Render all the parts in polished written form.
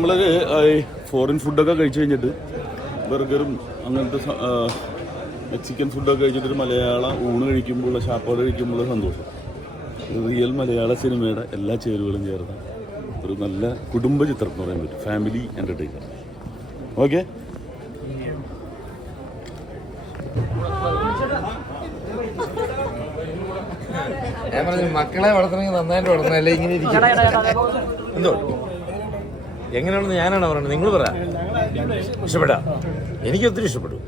നമ്മളൊരു ഫോറിൻ ഫുഡൊക്കെ കഴിച്ചു കഴിഞ്ഞിട്ട് ബർഗറും അങ്ങനത്തെ മെക്സിക്കൻ ഫുഡൊക്കെ കഴിച്ചിട്ടൊരു മലയാള ഊണ് കഴിക്കുമ്പോഴുള്ള ഷാപ്പാട് കഴിക്കുമ്പോഴുള്ള സന്തോഷം റിയൽ മലയാള സിനിമയുടെ എല്ലാ ചേരുവകളും ചേർന്ന ഒരു നല്ല കുടുംബ ചിത്രം എന്ന് പറയാൻ പറ്റും. Family entertainer. ഓക്കെ, ഞാൻ പറഞ്ഞു മക്കളെ വളർത്തണമെങ്കിൽ നന്നായിട്ട് വളർത്തണല്ലേ ഇങ്ങനെ ഇരിക്കും. എന്തോ എങ്ങനെയാണെന്ന് ഞാനാണ് പറയുന്നത്, നിങ്ങൾ പറ. ഇഷ്ടപ്പെടാ? എനിക്ക് ഒത്തിരി ഇഷ്ടപ്പെട്ടു.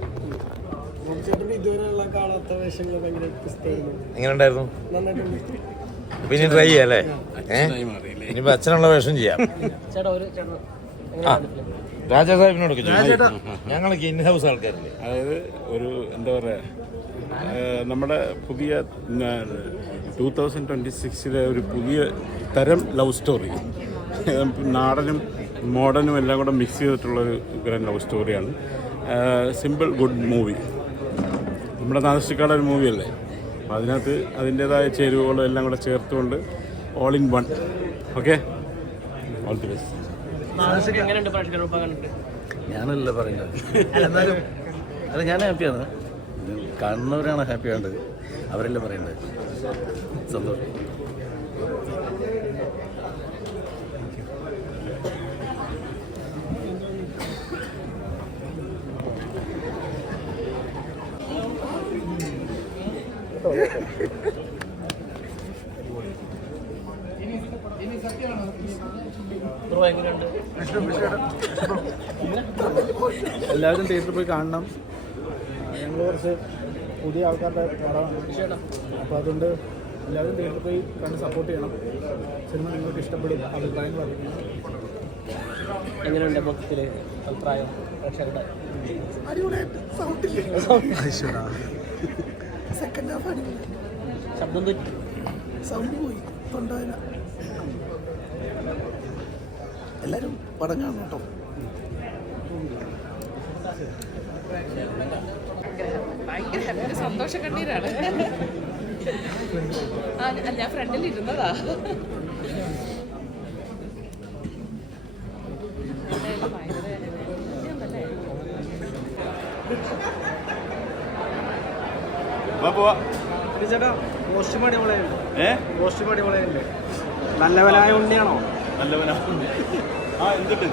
എങ്ങനെ ഉണ്ടായിരുന്നു? പിന്നെ ട്രൈ ചെയ്യാം അല്ലേ? ഇനിയിപ്പോ അച്ഛനുള്ള വേഷം ചെയ്യാം. രാജാ സാഹിബിനോടൊക്കെ ഞങ്ങളൊക്കെ ഇൻ ഹൗസ് ആൾക്കാരല്ലേ. അതായത് ഒരു എന്താ പറയുക, നമ്മുടെ പുതിയ 2026 ഒരു പുതിയ തരം ലവ് സ്റ്റോറി, നാടനും മോഡേണും എല്ലാം കൂടെ മിക്സ് ചെയ്തിട്ടുള്ളൊരു ഗ്രാൻഡ് ലവ് സ്റ്റോറിയാണ്. Simple good movie. നമ്മുടെ നാദൃഷ്ടിക്കാട് ഒരു മൂവിയല്ലേ, അപ്പോൾ അതിനകത്ത് അതിൻ്റേതായ ചേരുവകളും എല്ലാം കൂടെ ചേർത്തുകൊണ്ട് all in one. Okay, all the best. ഞാനല്ല പറയുന്നത്, അല്ല ഞാൻ ഹാപ്പിയാണ്. കാണുന്നവരാണ് ഹാപ്പി ആവേണ്ടത്, അവരല്ലേ പറയേണ്ടത്. സന്തോഷം. എല്ലാവരും തിയേറ്ററിൽ പോയി കാണണം. ഞങ്ങൾ കുറച്ച് പുതിയ ആൾക്കാരുടെ പടമാണ്, അപ്പോൾ അതുകൊണ്ട് എല്ലാവരും തിയേറ്ററിൽ പോയി കണ്ട് സപ്പോർട്ട് ചെയ്യണം. സിനിമ നിങ്ങൾക്ക് ഇഷ്ടപ്പെടും, അഭിപ്രായം അറിയിക്കണം. എങ്ങനെയുണ്ട് മൊത്തത്തിൽ അഭിപ്രായം പ്രേക്ഷകരുടെ? ശബ്ദം തെറ്റി, സൗണ്ട് പോയി, തൊണ്ടവേദന. എല്ലാവരും പടം കാണണം കേട്ടോ. ഭയങ്കര സന്തോഷ കണ്ണീരാണ്. ഞാൻ ഫ്രണ്ടിൽ ഇരുന്നതാ. ചേട്ടാ കോസ്റ്റ്യൂം അടിപൊളിയുണ്ട്. കോസ്റ്റ്യൂം അടിപൊളിയുണ്ട്. നല്ലവനായ ഉണ്ണിയാണോ? നല്ലവനാ. എന്തുണ്ട്?